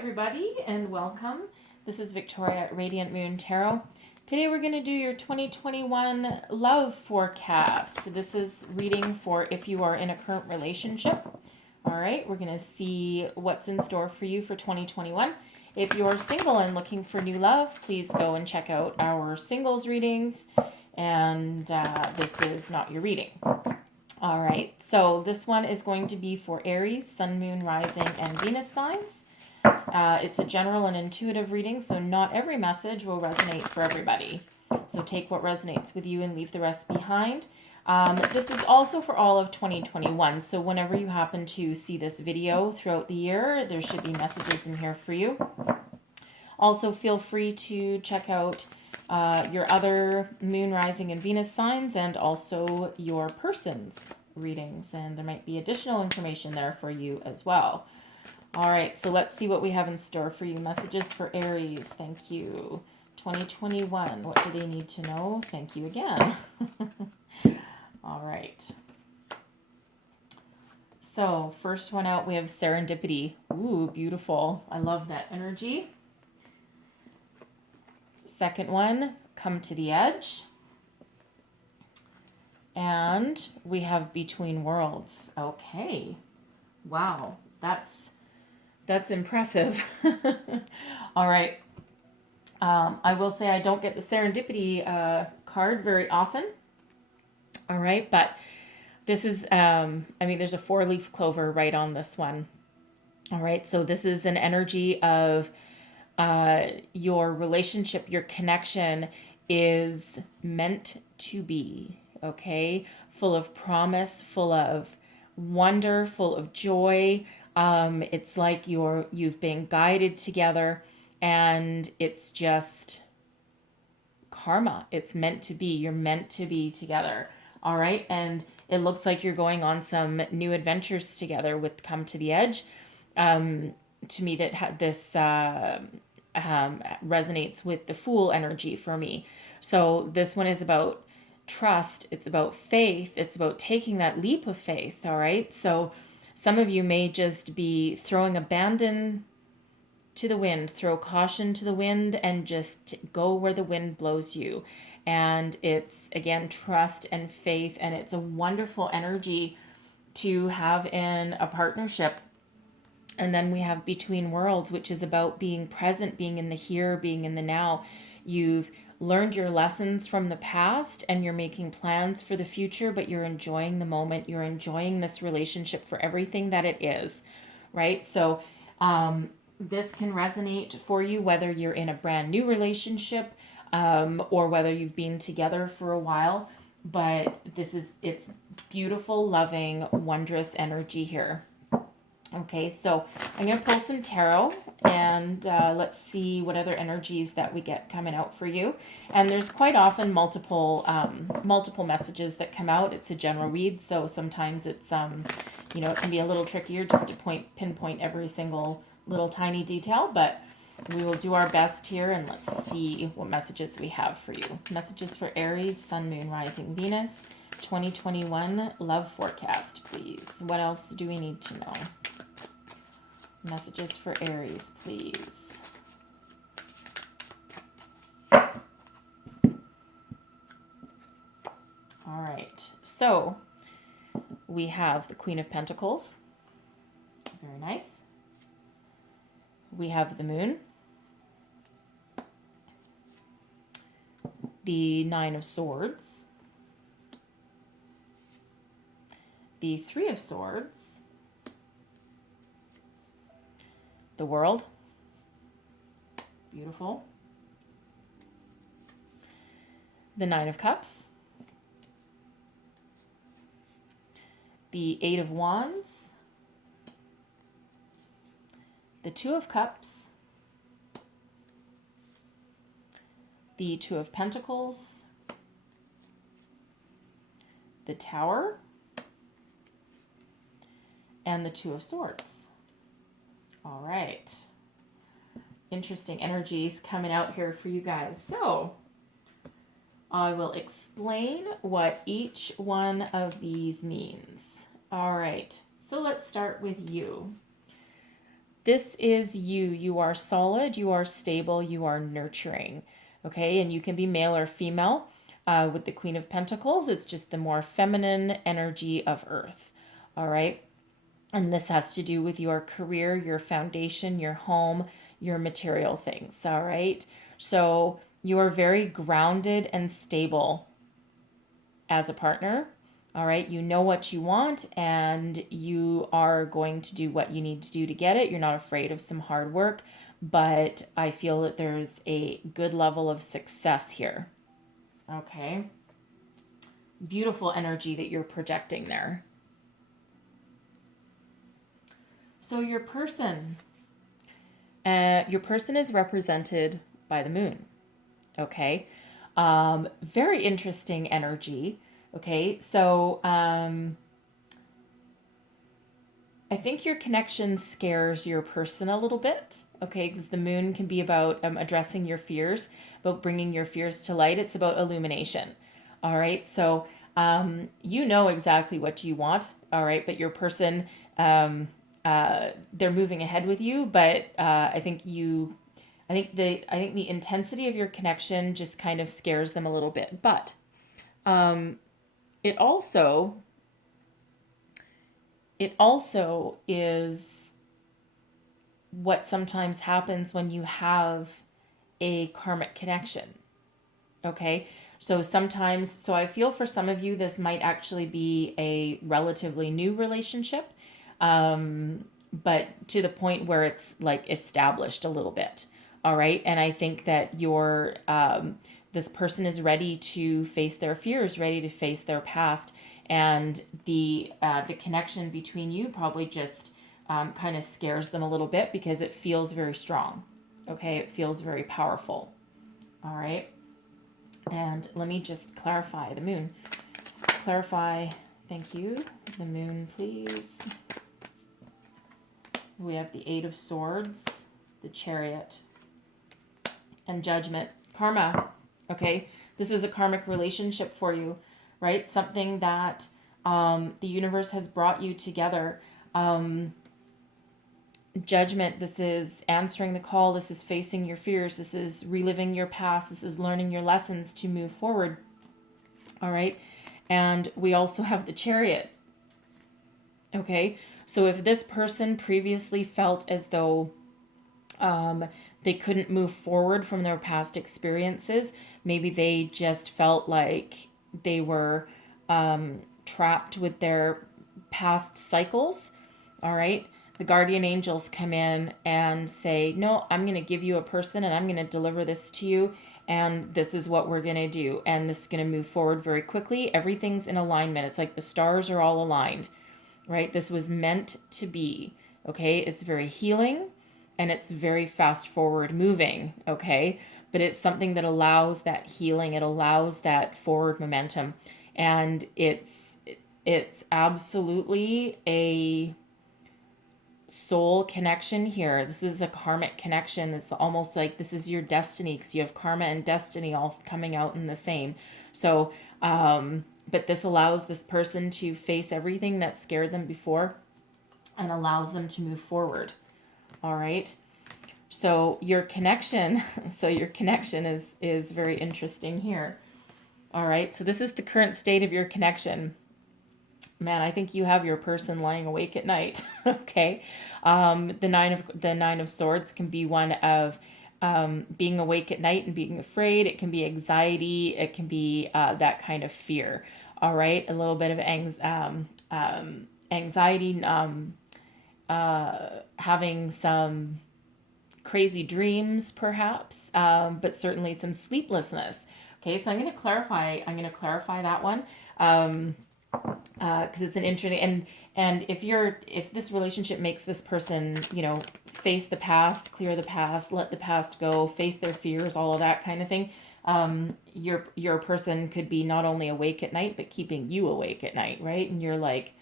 everybody, and welcome. This is Victoria at Radiant Moon Tarot. Today we're going to do your 2021 love forecast. This is reading for if you are in a current relationship. All right, we're going to see what's in store for you for 2021. If you're single and looking for new love, please go and check out our singles readings. And this is not your reading. All right, so this one is going to be for Aries, Sun, Moon, Rising, and Venus signs. It's a general and intuitive reading, so not every message will resonate for everybody. So take what resonates with you and leave the rest behind. This is also for all of 2021, so whenever you happen to see this video throughout the year, there should be messages in here for you. Also, feel free to check out your other Moon, Rising, and Venus signs, and also your person's readings, and there might be additional information there for you as well. All right, so let's see what we have in store for you. Messages for Aries. Thank you. 2021. What do they need to know? Thank you again. All right. So first one out, we have serendipity. Ooh, beautiful. I love that energy. Second one, come to the edge. And we have between worlds. Okay. Wow. That's impressive. All right. I will say I don't get the serendipity card very often. All right. But this is, there's a 4-leaf clover right on this one. All right. So this is an energy of your relationship, your connection is meant to be. Okay. Full of promise, full of wonder, full of joy. It's like you've been guided together, and it's just karma. It's meant to be. You're meant to be together. All right. And it looks like you're going on some new adventures together with Come to the Edge. To me, this resonates with the Fool energy for me. So this one is about trust. It's about faith. It's about taking that leap of faith. All right. So some of you may just be throwing abandon to the wind, throw caution to the wind, and just go where the wind blows you. And it's, again, trust and faith, and it's a wonderful energy to have in a partnership. And then we have between worlds, which is about being present, being in the here, being in the now. You've learned your lessons from the past and you're making plans for the future, but you're enjoying the moment. You're enjoying this relationship for everything that it is, right? So this can resonate for you whether you're in a brand new relationship or whether you've been together for a while. But it's beautiful, loving, wondrous energy here. Okay, so I'm going to pull some tarot and let's see what other energies that we get coming out for you. And there's quite often multiple messages that come out. It's a general read, so sometimes it's, it can be a little trickier just to pinpoint every single little tiny detail, but we will do our best here, and let's see what messages we have for you. Messages for Aries, Sun, Moon, Rising, Venus, 2021 love forecast, please. What else do we need to know? Messages for Aries, please. All right, so we have the Queen of Pentacles. Very nice. We have the Moon. The Nine of Swords. The Three of Swords. The World. Beautiful. The Nine of Cups. The Eight of Wands. The Two of Cups. The Two of Pentacles. The Tower. And the Two of Swords. All right. Interesting energies coming out here for you guys. So I will explain what each one of these means. All right. So let's start with you. This is you. You are solid, you are stable, you are nurturing. Okay, and you can be male or female. With the Queen of Pentacles, it's just the more feminine energy of Earth. All right. And this has to do with your career, your foundation, your home, your material things. All right. So you are very grounded and stable as a partner. All right. You know what you want and you are going to do what you need to do to get it. You're not afraid of some hard work, but I feel that there's a good level of success here. Okay. Beautiful energy that you're projecting there. So your person is represented by the moon. Okay. Very interesting energy. Okay. So I think your connection scares your person a little bit. Okay. Because the moon can be about addressing your fears, about bringing your fears to light. It's about illumination. All right. So you know exactly what you want. All right. But your person, they're moving ahead with you, but I think the intensity of your connection just kind of scares them a little bit. But it also is what sometimes happens when you have a karmic connection. Okay. So I feel for some of you, this might actually be a relatively new relationship, but to the point where it's like established a little bit. All right. And I think that this person is ready to face their fears, ready to face their past. And the connection between you probably just kind of scares them a little bit because it feels very strong. Okay. It feels very powerful. All right. And let me just clarify the moon. Clarify, thank you. The moon, please. We have the Eight of Swords, the Chariot, and Judgment. Karma, okay? This is a karmic relationship for you, right? Something that the universe has brought you together. Judgment, this is answering the call. This is facing your fears. This is reliving your past. This is learning your lessons to move forward. All right. And we also have the Chariot. Okay. So if this person previously felt as though they couldn't move forward from their past experiences, maybe they just felt like they were trapped with their past cycles. All right. The guardian angels come in and say, no, I'm going to give you a person and I'm going to deliver this to you. And this is what we're going to do. And this is going to move forward very quickly. Everything's in alignment. It's like the stars are all aligned, right? This was meant to be. Okay. It's very healing and it's very fast forward moving. Okay. But it's something that allows that healing. It allows that forward momentum. And it's absolutely a soul connection here. This is a karmic connection. It's almost like this is your destiny because you have karma and destiny all coming out in the same. So, but this allows this person to face everything that scared them before and allows them to move forward. All right. So your connection, is very interesting here. All right. So this is the current state of your connection. Man, I think you have your person lying awake at night. Okay. The nine of swords can be one of being awake at night and being afraid. It can be anxiety. It can be that kind of fear. All right. A little bit of anxiety, having some crazy dreams perhaps, but certainly some sleeplessness. Okay. So I'm going to clarify that one. Because it's an interesting and if this relationship makes this person face the past, clear the past, let the past go, face their fears, all of that kind of thing, your person could be not only awake at night but keeping you awake at night, right? And you're like,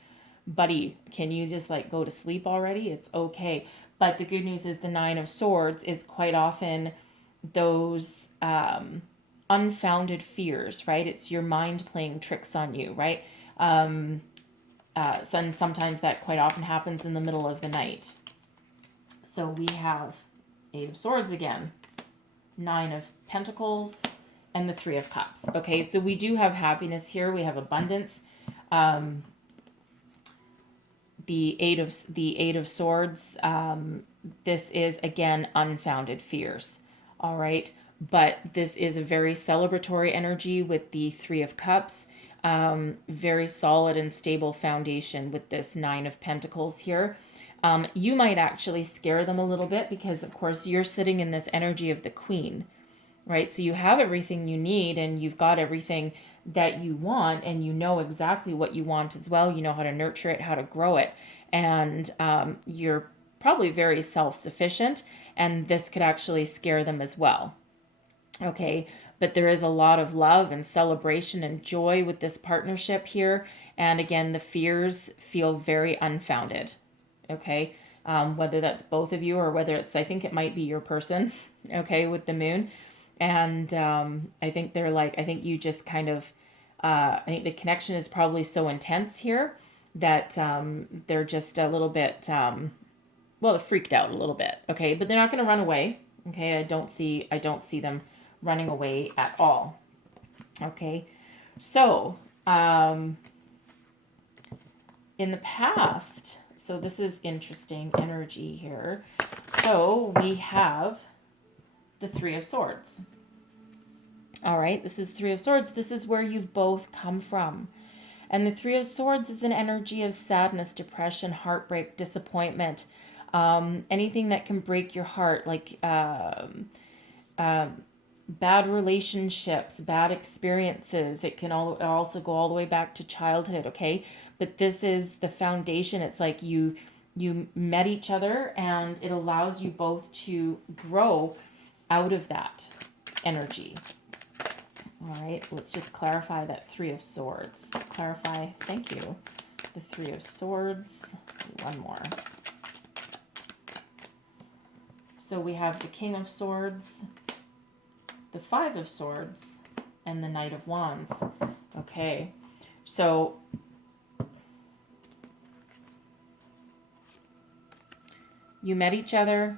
buddy, can you just like go to sleep already? It's okay. But the good news is the Nine of Swords is quite often those unfounded fears, right? It's your mind playing tricks on you, right? Sometimes that quite often happens in the middle of the night. So we have Eight of Swords again, Nine of Pentacles, and the Three of Cups. Okay, so we do have happiness here. We have abundance. The Eight of Swords. This is again unfounded fears. All right, but this is a very celebratory energy with the Three of Cups. Very solid and stable foundation with this Nine of Pentacles here. You might actually scare them a little bit because, of course, you're sitting in this energy of the Queen, right? So you have everything you need and you've got everything that you want and you know exactly what you want as well. You know how to nurture it, how to grow it. And you're probably very self-sufficient, and this could actually scare them as well. Okay, but there is a lot of love and celebration and joy with this partnership here. And again, the fears feel very unfounded. Okay, whether that's both of you or whether it's, I think it might be your person, okay, with the moon. And I think they're like, I think you just kind of, I think the connection is probably so intense here that they're just a little bit, well, they're freaked out a little bit. Okay, but they're not going to run away. Okay, I don't see them running away at all. Okay, so in the past, so this is interesting energy here. So we have the Three of Swords. All right, this is Three of Swords. This is where you've both come from. And the Three of Swords is an energy of sadness, depression, heartbreak, disappointment, anything that can break your heart, like bad relationships, bad experiences. It can also go all the way back to childhood, okay? But this is the foundation. It's like you met each other and it allows you both to grow out of that energy. All right, let's just clarify that Three of Swords. Clarify, thank you. The Three of Swords, one more. So we have the King of Swords, the Five of Swords, and the Knight of Wands. Okay, so you met each other,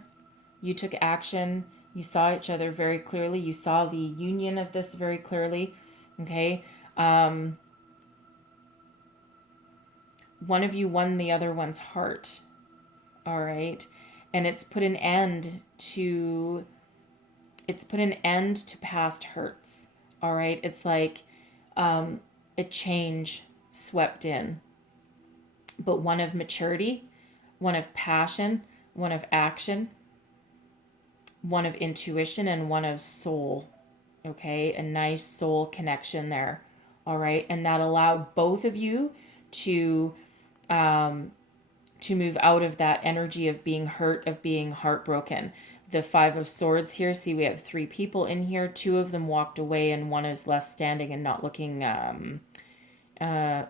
you took action, you saw each other very clearly, you saw the union of this very clearly, okay? One of you won the other one's heart, all right? And it's put an end to past hurts, all right? It's like a change swept in, but one of maturity, one of passion, one of action, one of intuition, and one of soul. Okay, a nice soul connection there. All right, and that allowed both of you to move out of that energy of being hurt, of being heartbroken. The Five of Swords here, see, we have three people in here. Two of them walked away and one is left standing and not looking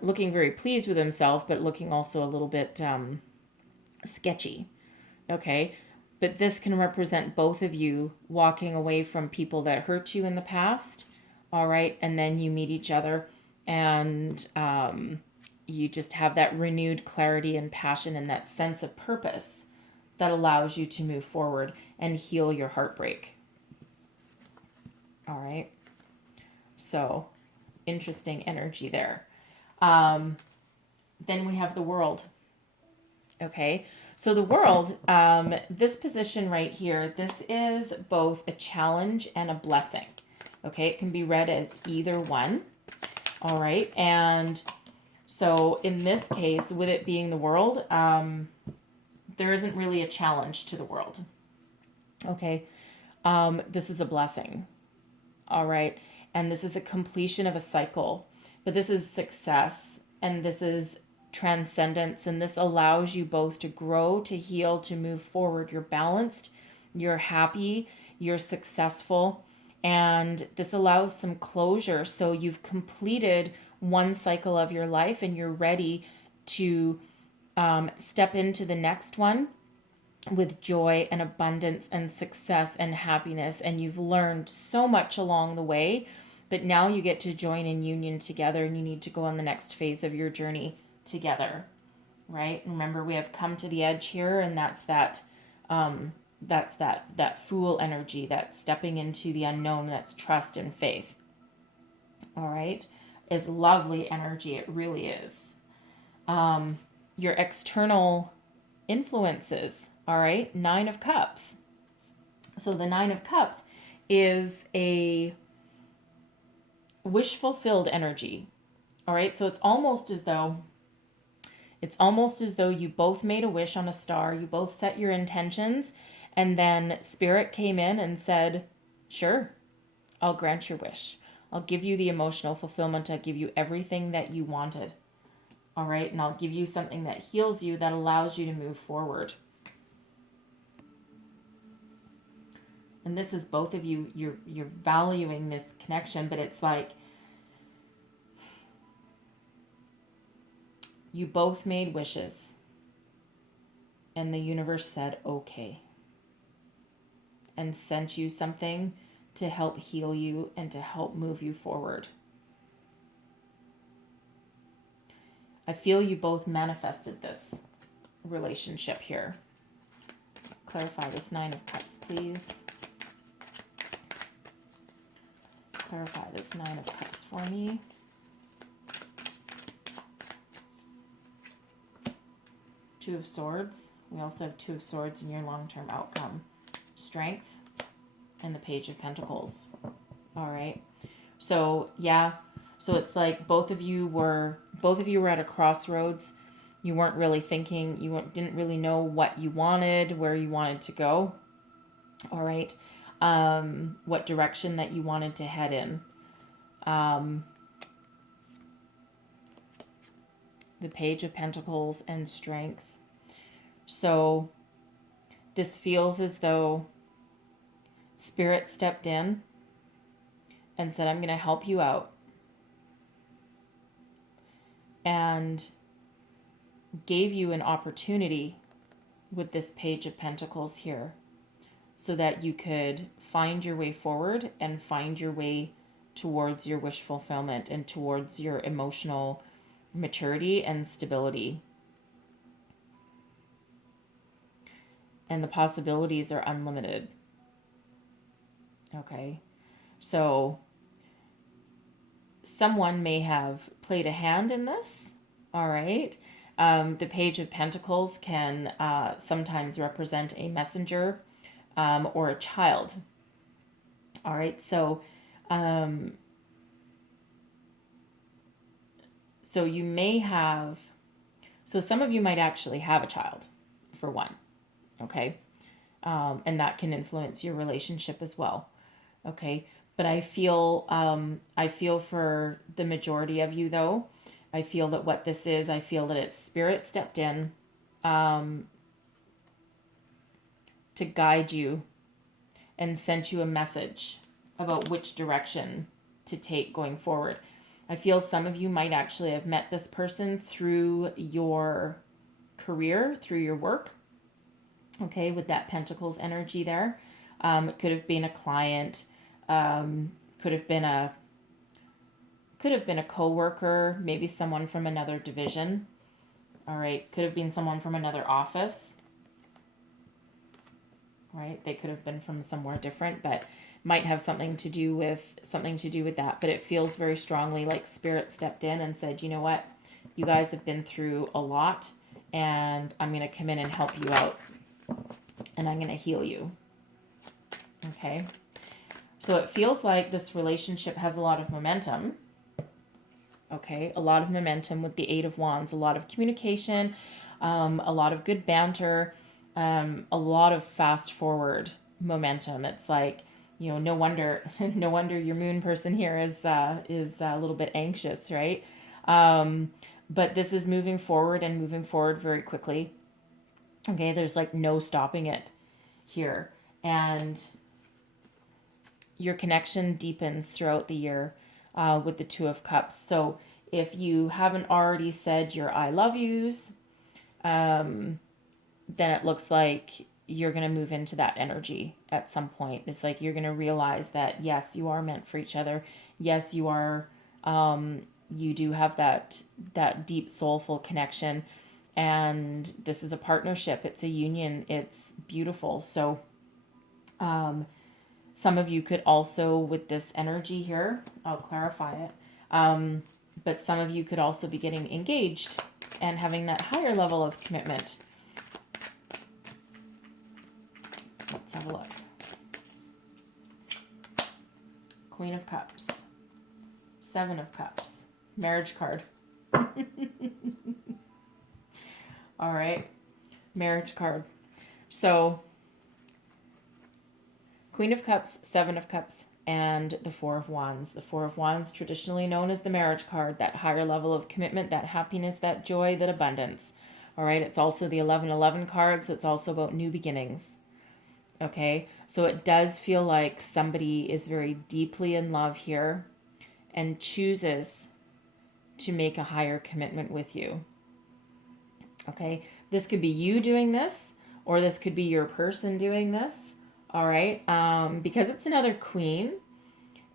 looking very pleased with himself, but looking also a little bit sketchy. Okay, but this can represent both of you walking away from people that hurt you in the past. All right, and then you meet each other and you just have that renewed clarity and passion and that sense of purpose that allows you to move forward and heal your heartbreak. All right, so interesting energy there. Then we have the World. Okay, so the World, this position right here, this is both a challenge and a blessing. Okay, it can be read as either one. All right, and so in this case, with it being the World, there isn't really a challenge to the World. Okay, this is a blessing. All right, and this is a completion of a cycle, but this is success, and this is transcendence, and this allows you both to grow, to heal, to move forward. You're balanced, you're happy, you're successful, and this allows some closure. So you've completed one cycle of your life and you're ready to step into the next one with joy and abundance and success and happiness. And you've learned so much along the way, but now you get to join in union together and you need to go on the next phase of your journey together, right? Remember, we have come to the edge here, and that's that That's that Fool energy, that's stepping into the unknown, that's trust and faith. All right. It's lovely energy. It really is. Your external influences. All right. Nine of Cups. So the Nine of Cups is a wish fulfilled energy. All right. So it's almost as though you both made a wish on a star, you both set your intentions, and then Spirit came in and said, sure, I'll grant your wish. I'll give you the emotional fulfillment. I'll give you everything that you wanted. All right. And I'll give you something that heals you, that allows you to move forward. And this is both of you, you're valuing this connection, but it's like you both made wishes and the universe said, okay, and sent you something to help heal you and to help move you forward. I feel you both manifested this relationship here. Clarify this Nine of Cups, please. Clarify this Nine of Cups for me. Two of Swords. We also have Two of Swords in your long-term outcome. Strength and the Page of Pentacles. All right. So, yeah. So it's like both of you were at a crossroads. You weren't really thinking, didn't really know what you wanted, where you wanted to go. All right. What direction that you wanted to head in. The Page of Pentacles and Strength. So this feels as though Spirit stepped in and said, I'm going to help you out. And gave you an opportunity with this Page of Pentacles here so that you could find your way forward and find your way towards your wish fulfillment and towards your emotional maturity and stability. And the possibilities are unlimited. Okay. So someone may have played a hand in this. All right. The Page of Pentacles can sometimes represent a messenger or a child. All right. So you may have, so some of you might actually have a child, for one. Okay. And that can influence your relationship as well. Okay. But I feel for the majority of you though, I feel that what this is, I feel that it's Spirit stepped in to guide you and sent you a message about which direction to take going forward. I feel some of you might actually have met this person through your career, through your work. Okay, with that Pentacles energy there. It could have been a client, could have been a coworker, maybe someone from another division. All right, could have been someone from another office. Right, they could have been from somewhere different, but might have something to do with that. But it feels very strongly like Spirit stepped in and said, you know what, you guys have been through a lot, and I'm going to come in and help you out. And I'm going to heal you. Okay. So it feels like this relationship has a lot of momentum. Okay. A lot of momentum with the Eight of Wands, a lot of communication, a lot of good banter, a lot of fast forward momentum. It's like, no wonder your moon person here is a little bit anxious, right? But this is moving forward and moving forward very quickly. Okay, there's like no stopping it here. And your connection deepens throughout the year with the Two of Cups. So if you haven't already said your I love yous, then it looks like you're going to move into that energy at some point. It's like you're going to realize that, yes, you are meant for each other. Yes, you are. You do have that deep soulful connection. And this is a partnership. It's a union. It's beautiful. So some of you could also, with this energy here, I'll clarify it, but some of you could also be getting engaged and having that higher level of commitment. Let's have a look. Queen of Cups, Seven of Cups, marriage card. All right, marriage card. So Queen of Cups, Seven of Cups, and the Four of Wands. The Four of Wands, traditionally known as the marriage card, that higher level of commitment, that happiness, that joy, that abundance. All right, it's also the 1111 card, so it's also about new beginnings. Okay, so it does feel like somebody is very deeply in love here and chooses to make a higher commitment with you. Okay, this could be you doing this, or this could be your person doing this. All right, because it's another queen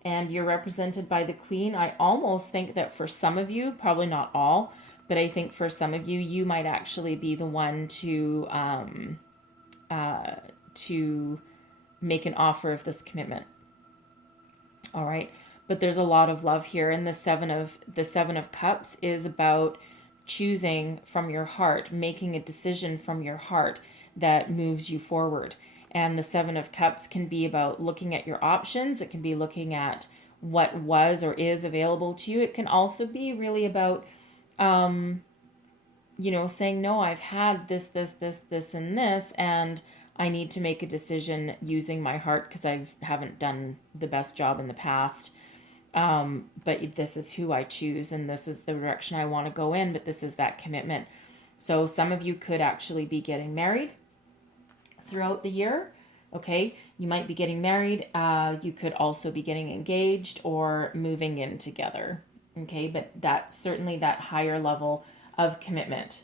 and you're represented by the queen, I almost think that for some of you, probably not all, but I think for some of you, you might actually be the one to make an offer of this commitment. All right, but there's a lot of love here, and the seven of cups is about choosing from your heart, making a decision from your heart that moves you forward. And the Seven of Cups can be about looking at your options. It can be looking at what was or is available to you. It can also be really about, saying, no, I've had this, and this, and I need to make a decision using my heart because I haven't done the best job in the past. But this is who I choose, and this is the direction I want to go in, but this is that commitment. So some of you could actually be getting married throughout the year. Okay, you might be getting married. You could also be getting engaged or moving in together. Okay, but that's certainly that higher level of commitment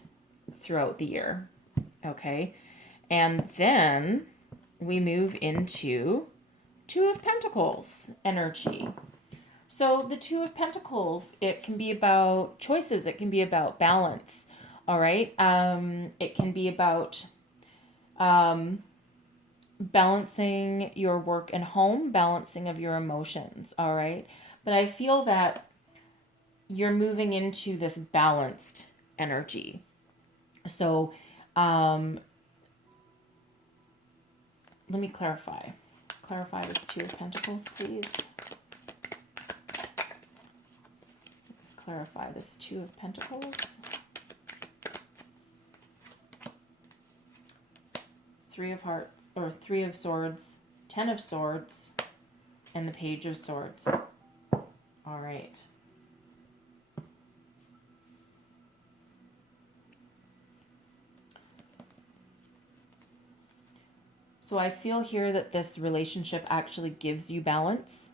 throughout the year. Okay, and then we move into Two of Pentacles energy. So the Two of Pentacles, it can be about choices. It can be about balance. All right. It can be about balancing your work and home, balancing of your emotions. All right. But I feel that you're moving into this balanced energy. So let me clarify. Clarify this Two of Pentacles, please. Let's clarify this Two of Pentacles. Three of Hearts, or Three of Swords, Ten of Swords, and the Page of Swords. All right. So I feel here that this relationship actually gives you balance.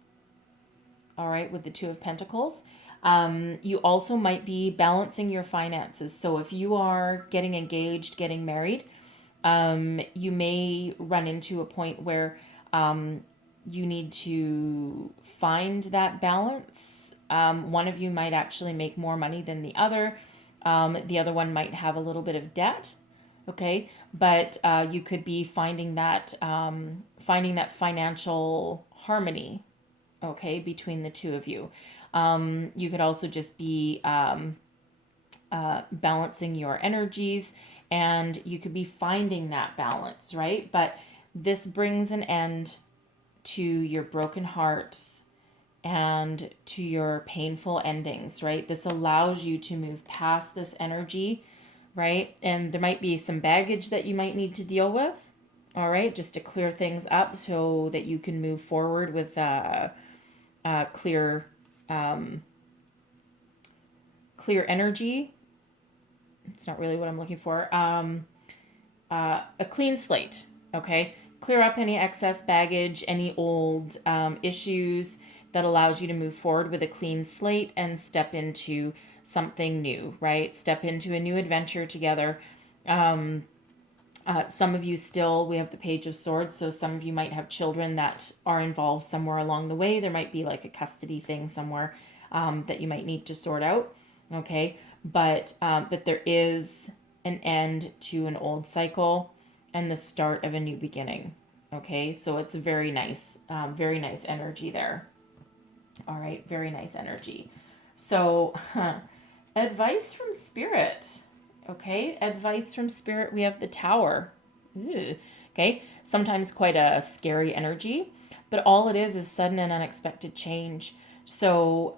All right, with the Two of Pentacles. You also might be balancing your finances. So if you are getting engaged, getting married, you may run into a point where you need to find that balance. One of you might actually make more money than the other. The other one might have a little bit of debt. Okay, but you could be finding that financial harmony. Okay, between the two of you. You could also just be balancing your energies, and you could be finding that balance, right? But this brings an end to your broken hearts and to your painful endings, right? This allows you to move past this energy, right? And there might be some baggage that you might need to deal with, all right, just to clear things up so that you can move forward with clear energy. It's not really what I'm looking for. A clean slate, okay? Clear up any excess baggage, any old issues that allows you to move forward with a clean slate and step into something new, right? Step into a new adventure together. Some of you still, we have the Page of Swords, so some of you might have children that are involved somewhere along the way. There might be like a custody thing somewhere that you might need to sort out, okay? But there is an end to an old cycle and the start of a new beginning. Okay, so it's very nice energy there. All right, very nice energy. So, advice from Spirit. Okay, advice from Spirit. We have the Tower. Ew. Okay, sometimes quite a scary energy, but all it is sudden and unexpected change. So,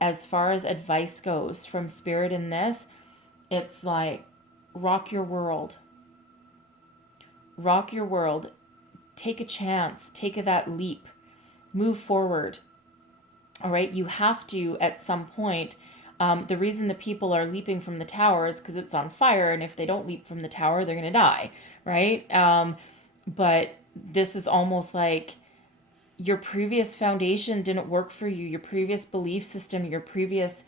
as far as advice goes from Spirit in this, it's like rock your world. Rock your world. Take a chance. Take that leap. Move forward. All right, you have to at some point. The reason the people are leaping from the tower is because it's on fire, and if they don't leap from the tower, they're going to die, right? But this is almost like your previous foundation didn't work for you, your previous belief system, your previous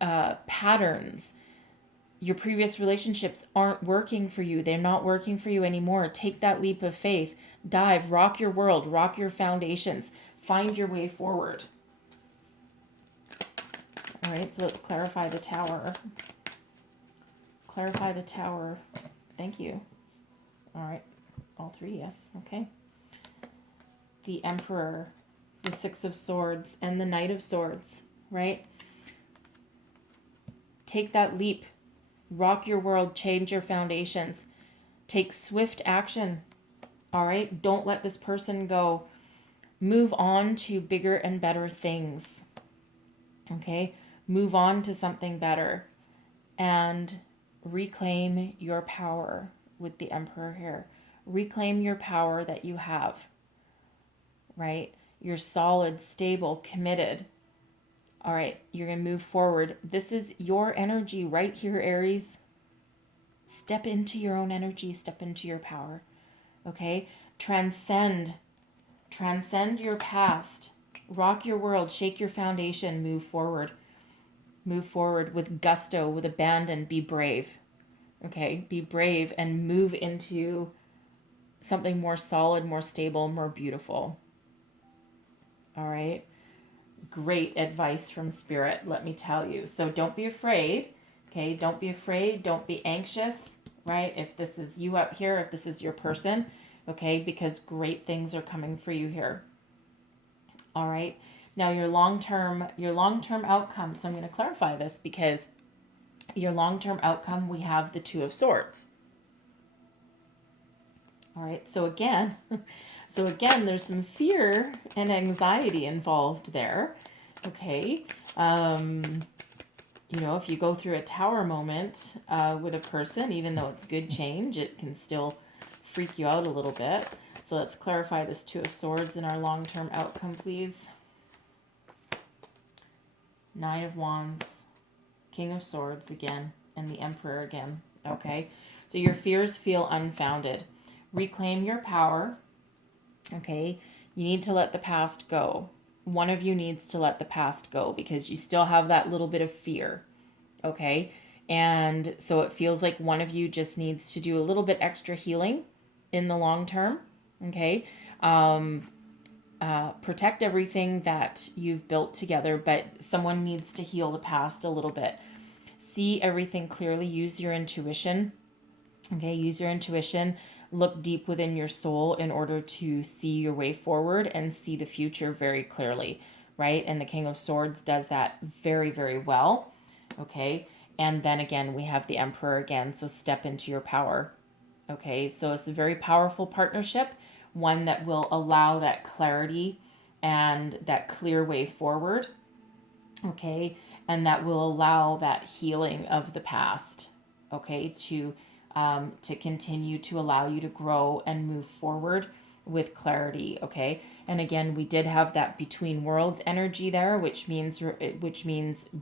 patterns, your previous relationships aren't working for you. They're not working for you anymore. Take that leap of faith. Dive, rock your world, rock your foundations, find your way forward. All right, so let's clarify the Tower. Clarify the Tower. Thank you. All right, all three, yes, okay. The Emperor, the Six of Swords, and the Knight of Swords, right? Take that leap. Rock your world, change your foundations. Take swift action, all right? Don't let this person go. Move on to bigger and better things, okay? Move on to something better and reclaim your power with the Emperor here. Reclaim your power that you have, right? You're solid, stable, committed. All right, you're going to move forward. This is your energy right here, Aries. Step into your own energy. Step into your power. Okay? Transcend your past. Rock your world. Shake your foundation. Move forward. Move forward with gusto, with abandon. Be brave. Okay? Be brave and move into something more solid, more stable, more beautiful. All right? Great advice from Spirit, let me tell you. So don't be afraid, okay? Don't be afraid. Don't be anxious, right? If this is you up here, if this is your person, okay? Because great things are coming for you here. All right. Now your long-term outcome. So I'm going to clarify this because your long-term outcome, we have the Two of Swords. All right. So again, there's some fear and anxiety involved there. Okay. If you go through a Tower moment with a person, even though it's good change, it can still freak you out a little bit. So let's clarify this Two of Swords in our long-term outcome, please. Nine of Wands, King of Swords again, and the Emperor again. Okay. So your fears feel unfounded. Reclaim your power. Okay, you need to let the past go. One of you needs to let the past go because you still have that little bit of fear. Okay, and so it feels like one of you just needs to do a little bit extra healing in the long term. Okay, protect everything that you've built together, but someone needs to heal the past a little bit. See everything clearly. Use your intuition. Okay, use your intuition. Look deep within your soul in order to see your way forward and see the future very clearly, right? And the King of Swords does that very, very well, okay? And then again, we have the Emperor again, so step into your power, okay? So it's a very powerful partnership, one that will allow that clarity and that clear way forward, okay? And that will allow that healing of the past, okay, to continue to allow you to grow and move forward with clarity, okay? And again, we did have that between worlds energy there, which means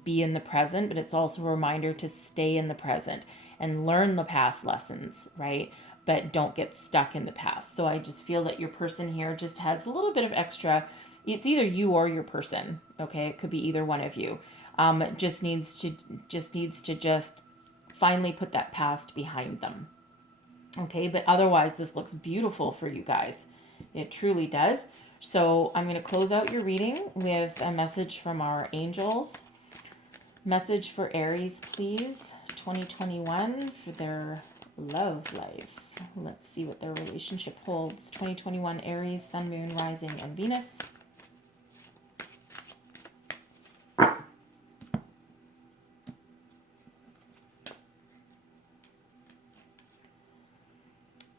be in the present, but it's also a reminder to stay in the present and learn the past lessons, right? But don't get stuck in the past. So I just feel that your person here just has a little bit of extra. It's either you or your person, okay? It could be either one of you. It just needs to finally put that past behind them. Okay, but otherwise this looks beautiful for you guys. It truly does. So I'm going to close out your reading with a message from our angels. Message for Aries, please. 2021 for their love life. Let's see what their relationship holds. 2021 Aries, Sun, Moon, Rising, and Venus.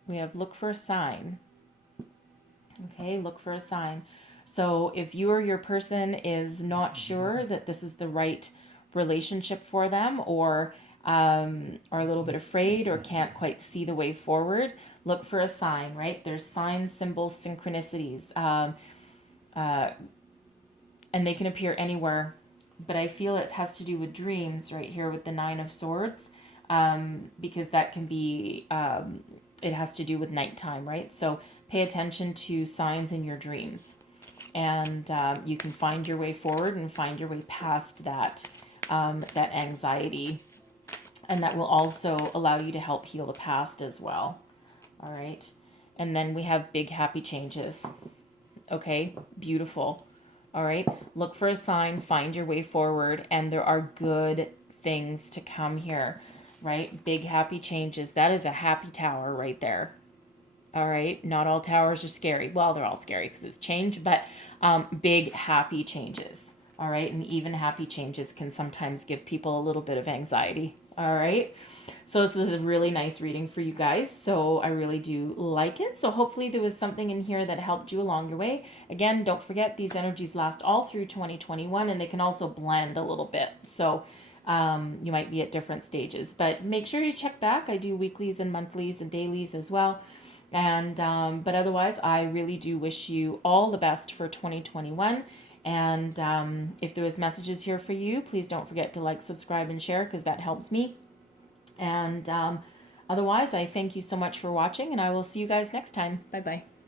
We have look for a sign. Okay, look for a sign. So if you or your person is not sure that this is the right relationship for them, or are a little bit afraid or can't quite see the way forward, look for a sign, right? There's signs, symbols, synchronicities, and they can appear anywhere. But I feel it has to do with dreams right here with the Nine of Swords, because that can be, it has to do with nighttime, right? So pay attention to signs in your dreams, and you can find your way forward and find your way past that, that anxiety, and that will also allow you to help heal the past as well. All right. And then we have big happy changes. Okay, beautiful. All right, look for a sign, find your way forward, and there are good things to come here, right? Big happy changes. That is a happy tower right there. All right, not all towers are scary. Well, they're all scary because it's change, but big happy changes. All right, and even happy changes can sometimes give people a little bit of anxiety. All right. So this is a really nice reading for you guys. So I really do like it. So hopefully there was something in here that helped you along your way. Again, don't forget these energies last all through 2021, and they can also blend a little bit. So you might be at different stages, but make sure you check back. I do weeklies and monthlies and dailies as well. And but otherwise, I really do wish you all the best for 2021. And if there was messages here for you, please don't forget to like, subscribe, and share, because that helps me. And otherwise, I thank you so much for watching, and I will see you guys next time. Bye-bye.